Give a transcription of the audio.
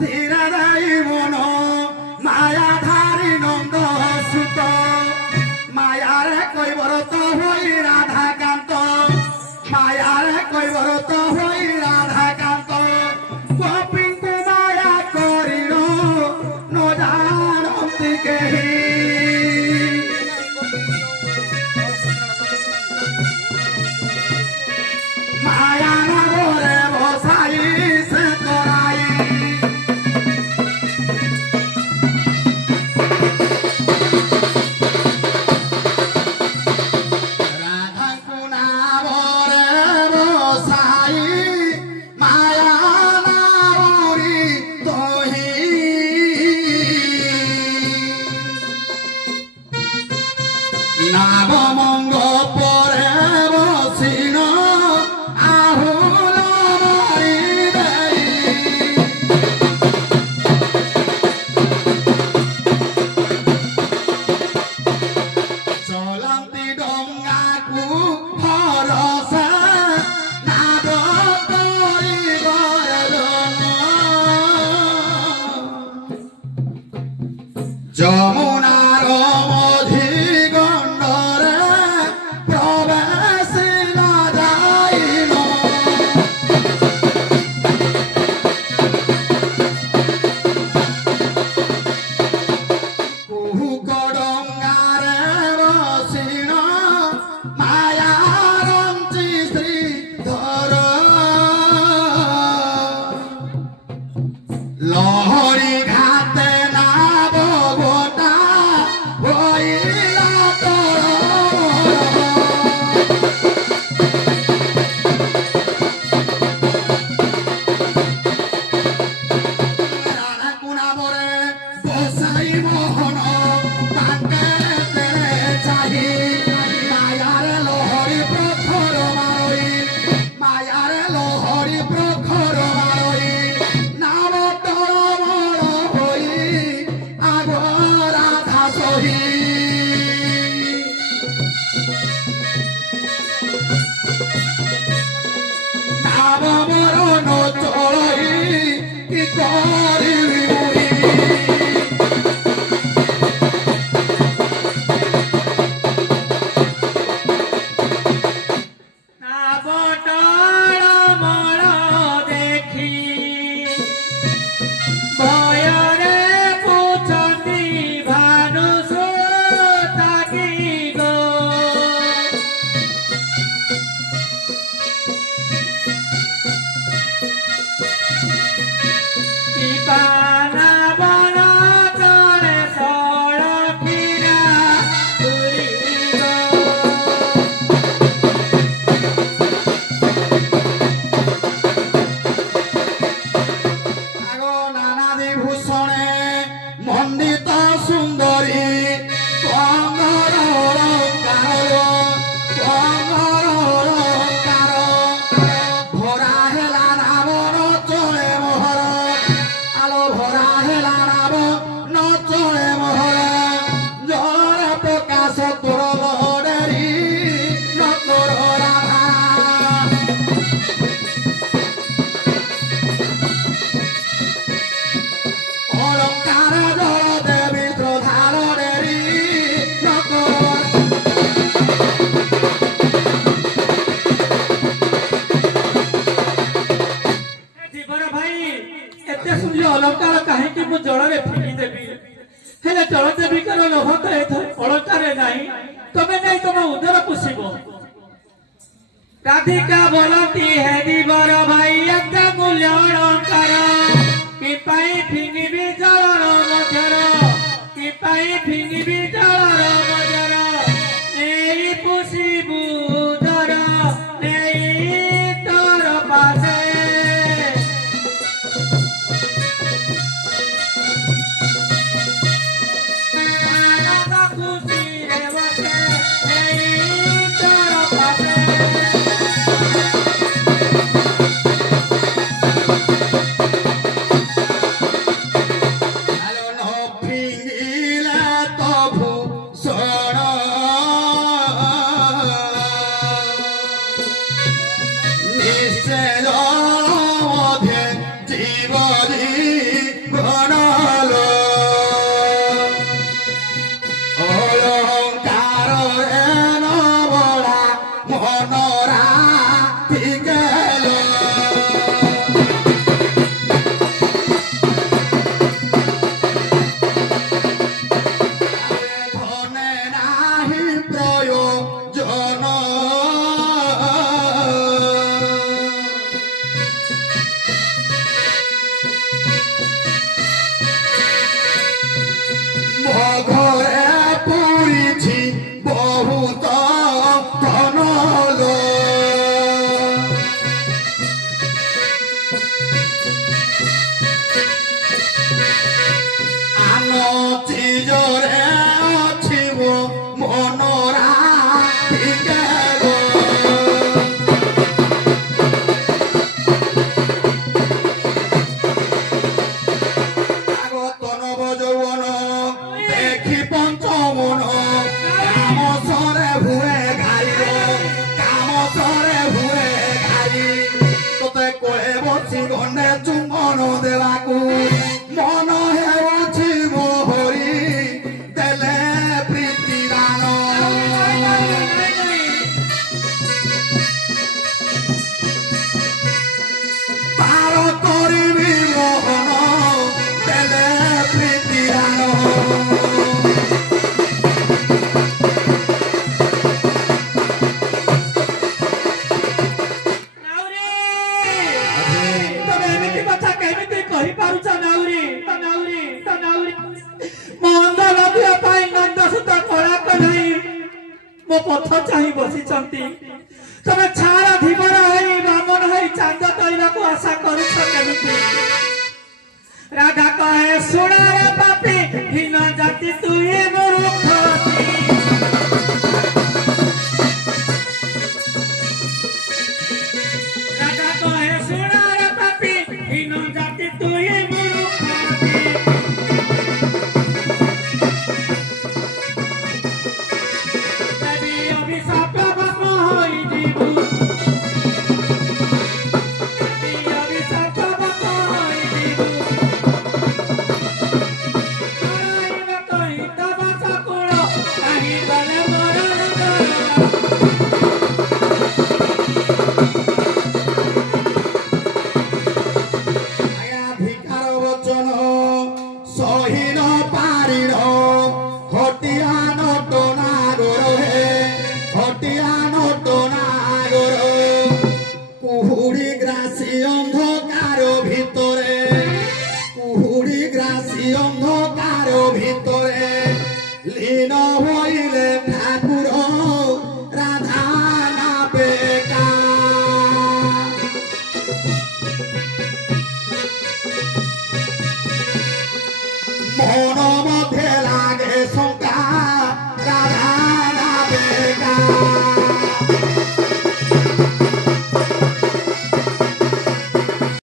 ধীরে দেই মন মায়া ধারি নন্দ সুত মায়ারে কৈবরত হই রাধাকান্ত মায়ারে কৈবরত হই রাধাকান্ত গোপীଙ୍କୁ মায়া করিল ন জানନ୍ତି কেহি মায়া নগরে বসাই সে করাই রাধাଙ୍କୁ নাবরে বসাই মায়া নাবরি দহি নাবমঙ্গ পরে বসিন আহুল মারি দেই চলন্তি ডঙ্গাকু ভরসা নাব করিব যমুনার মধি গণ্ডরে প্রবেশিল যাইল কুহুক ডঙ্গারে বসিল মায়া রঞ্চি শ্রীধর লহরি ঘাতে নাব গোটা হইলা তোর রাধাଙ୍କୁ নাবরে বসাই মোহন তাকে তেরে চাহি মায়ারে লহরি প্রখর মারই মায়ারে লহরি প্রখর মারই নাম টলমল হই আগ রাধা সহি নাম মরণ চলই কি করিবি মুই নাবটলমল দেখি ভୟରେ পুছন্তি ভানুষ তাকি গো কিবানা বন তଳେ সড়কিরা উৰিব আগ নানাদি ভূষণে মণ্ডিত সুন্দরী কঙ্গর অলঙ্কার ভরা হেলা নাবন চলে মোহর আলো ভরা হেলা নাব নচলে মোহর জলরে প্রকাশ তোর লড়েরি নকর রাধা অলঙ্কার জল দেবী প্রধান রেরি নকর জীবন ভাই এতে সুন্দর অলঙ্କାର কাহিଁକି ମୁଁ ଜଳରେ ଫିଙ୍ଗି ଦେବି ହେଲେ ଜଳ ଦେବୀଙ୍କର ଲୋଭ ତ ଏଥର অলঙ্কারে ନାହିଁ ତମେ ନେଇ ତମ ଉଦର ପୋଷିବ ରାଧିକା ବୋଲନ୍ତି ହେ ଦିବର ଭାଇ ଏତେ ମୂଲ୍ୟ অলঙ্କାର କି ପାଇଁ ଫିଙ୍ଗିବି ଜଳର ମଧ୍ୟର କି ପାଇଁ ଫିଙ୍ଗିବି ଜଳର ମଧ୍ୟର ନେଇ ପୋଷିବୁ ଉଦର ନେଇ ତୋର ପାଶେ ଆନନ୍ଦ ଖୁସିରେ ବସେ ନେଇ ତୋର ପାଶେ আলো ন ফিঙ্গিলা তভু সর নিশ্চয় মধ্যে জীবনী ଗଣ୍ଡେ ଚୁମ୍ବନ ଦେବାକୁ ମନ ହେଉଛି ମୋହରି ଦେଲେ ପ୍ରୀତି ଦାନ ପାର କରିବି ମୋହନ ଦେଲେ ପ୍ରୀତି ଦାନ मो पथ चाही बसी तमे छाड़ा धीवर है बामन है चांद तैरा को आशा करुछ केमिति राधा कहे सुना रे पापी हीन जाति तू ये मूर्ख राधा कहे सुना रे पापी हीन जाति तू ये কুহুড়ি গ্রাসি অন্ধকার